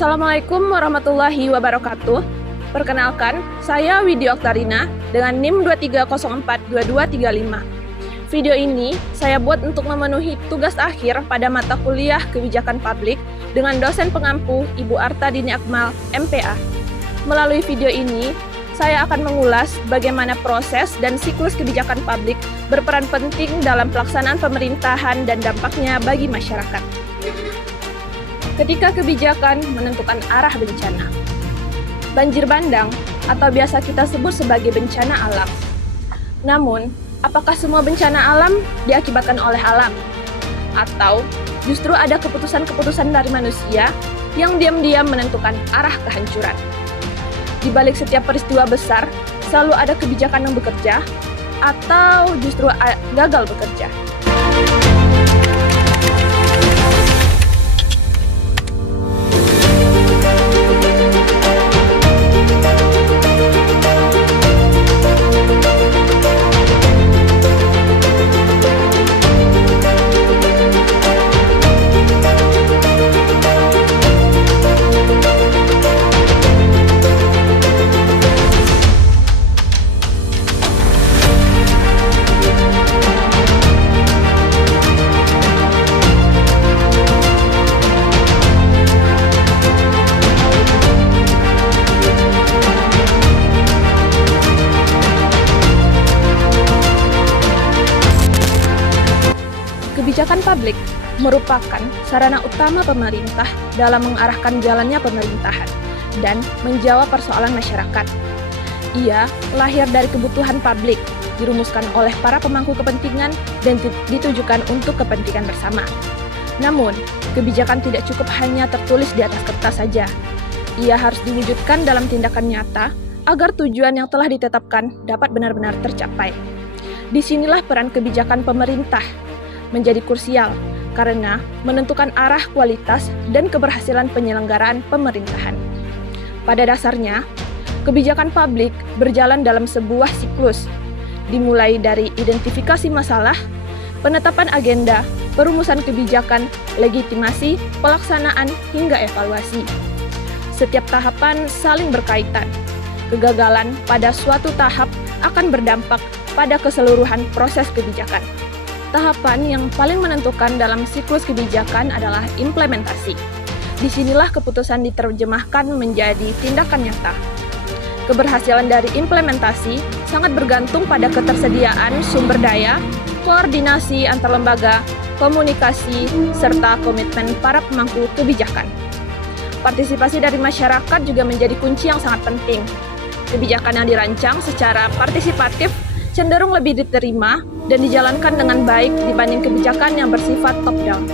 Assalamualaikum warahmatullahi wabarakatuh. Perkenalkan, saya Widya Oktarina dengan NIM 23042235. Video ini saya buat untuk memenuhi tugas akhir pada mata kuliah Kebijakan Publik dengan dosen pengampu Ibu Arta Dini Akmal, MPA. Melalui video ini, saya akan mengulas bagaimana proses dan siklus kebijakan publik berperan penting dalam pelaksanaan pemerintahan dan dampaknya bagi masyarakat. Ketika kebijakan menentukan arah bencana. Banjir bandang atau biasa kita sebut sebagai bencana alam. Namun, apakah semua bencana alam diakibatkan oleh alam? Atau justru ada keputusan-keputusan dari manusia yang diam-diam menentukan arah kehancuran? Di balik setiap peristiwa besar, selalu ada kebijakan yang bekerja atau justru gagal bekerja. Kebijakan publik merupakan sarana utama pemerintah dalam mengarahkan jalannya pemerintahan dan menjawab persoalan masyarakat. Ia lahir dari kebutuhan publik, dirumuskan oleh para pemangku kepentingan dan ditujukan untuk kepentingan bersama. Namun, kebijakan tidak cukup hanya tertulis di atas kertas saja. Ia harus diwujudkan dalam tindakan nyata agar tujuan yang telah ditetapkan dapat benar-benar tercapai. Disinilah peran kebijakan pemerintah menjadi krusial karena menentukan arah, kualitas, dan keberhasilan penyelenggaraan pemerintahan. Pada dasarnya, kebijakan publik berjalan dalam sebuah siklus, dimulai dari identifikasi masalah, penetapan agenda, perumusan kebijakan, legitimasi, pelaksanaan, hingga evaluasi. Setiap tahapan saling berkaitan. Kegagalan pada suatu tahap akan berdampak pada keseluruhan proses kebijakan. Tahapan yang paling menentukan dalam siklus kebijakan adalah implementasi. Disinilah keputusan diterjemahkan menjadi tindakan nyata. Keberhasilan dari implementasi sangat bergantung pada ketersediaan sumber daya, koordinasi antar lembaga, komunikasi, serta komitmen para pemangku kebijakan. Partisipasi dari masyarakat juga menjadi kunci yang sangat penting. Kebijakan yang dirancang secara partisipatif cenderung lebih diterima dan dijalankan dengan baik dibanding kebijakan yang bersifat top-down.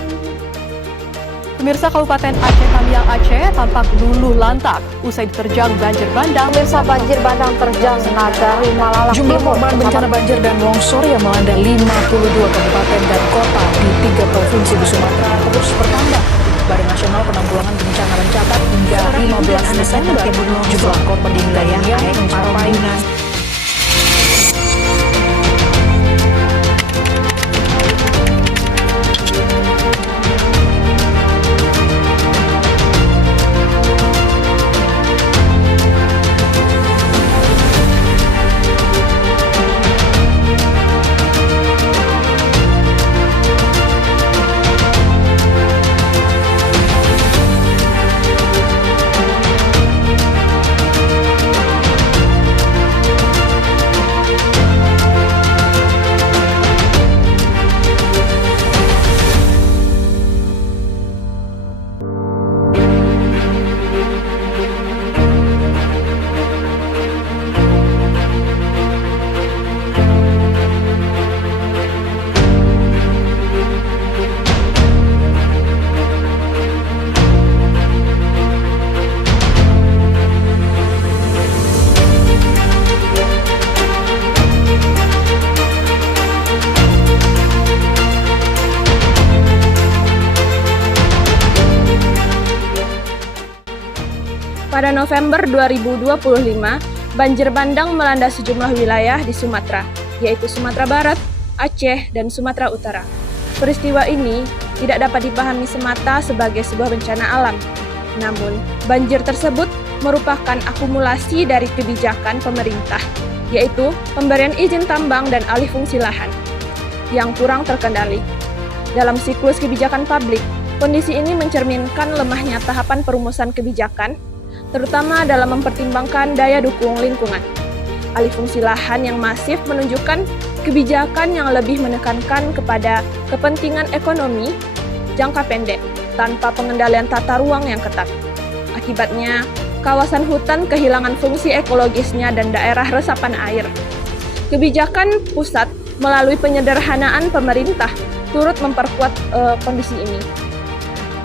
Pemirsa, Kabupaten Aceh Tamiang Aceh tampak luluh lantak usai diterjang banjir bandang. Pemirsa, banjir bandang terjang Nagari Malalak Jumlah Timur. korban bencana banjir dan longsor yang melanda 52 kabupaten dan kota di 3 provinsi di Sumatera terus bertambah. Badan Nasional Penanggulangan Bencana mencatat hingga 15 Desember jumlah korban di wilayah mencapai Pada November 2025, banjir bandang melanda sejumlah wilayah di Sumatera, yaitu Sumatera Barat, Aceh, dan Sumatera Utara. Peristiwa ini tidak dapat dipahami semata sebagai sebuah bencana alam, Namun, banjir tersebut merupakan akumulasi dari kebijakan pemerintah, yaitu pemberian izin tambang dan alih fungsi lahan, yang kurang terkendali. Dalam siklus kebijakan publik, kondisi ini mencerminkan lemahnya tahapan perumusan kebijakan, terutama dalam mempertimbangkan daya dukung lingkungan. Alih fungsi lahan yang masif menunjukkan kebijakan yang lebih menekankan kepada kepentingan ekonomi jangka pendek tanpa pengendalian tata ruang yang ketat. Akibatnya, kawasan hutan kehilangan fungsi ekologisnya dan daerah resapan air. Kebijakan pusat melalui penyederhanaan pemerintah turut memperkuat kondisi ini.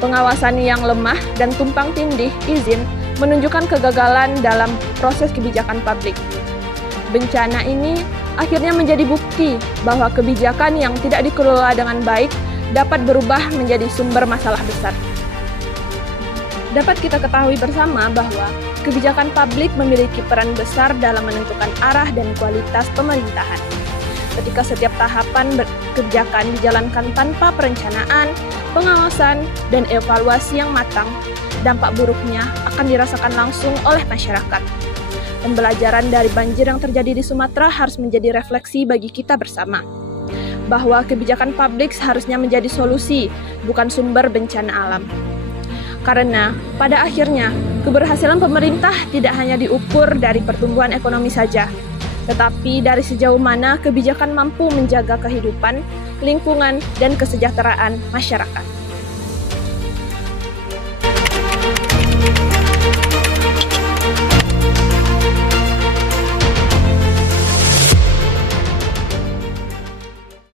Pengawasan yang lemah dan tumpang tindih izin menunjukkan kegagalan dalam proses kebijakan publik. Bencana ini akhirnya menjadi bukti bahwa kebijakan yang tidak dikelola dengan baik dapat berubah menjadi sumber masalah besar. Dapat kita ketahui bersama bahwa kebijakan publik memiliki peran besar dalam menentukan arah dan kualitas pemerintahan. Ketika setiap tahapan kebijakan dijalankan tanpa perencanaan, pengawasan, dan evaluasi yang matang, dampak buruknya akan dirasakan langsung oleh masyarakat. Pembelajaran dari banjir yang terjadi di Sumatera harus menjadi refleksi bagi kita bersama, bahwa kebijakan publik seharusnya menjadi solusi, bukan sumber bencana alam. Karena pada akhirnya, keberhasilan pemerintah tidak hanya diukur dari pertumbuhan ekonomi saja, tetapi dari sejauh mana kebijakan mampu menjaga kehidupan, lingkungan, dan kesejahteraan masyarakat.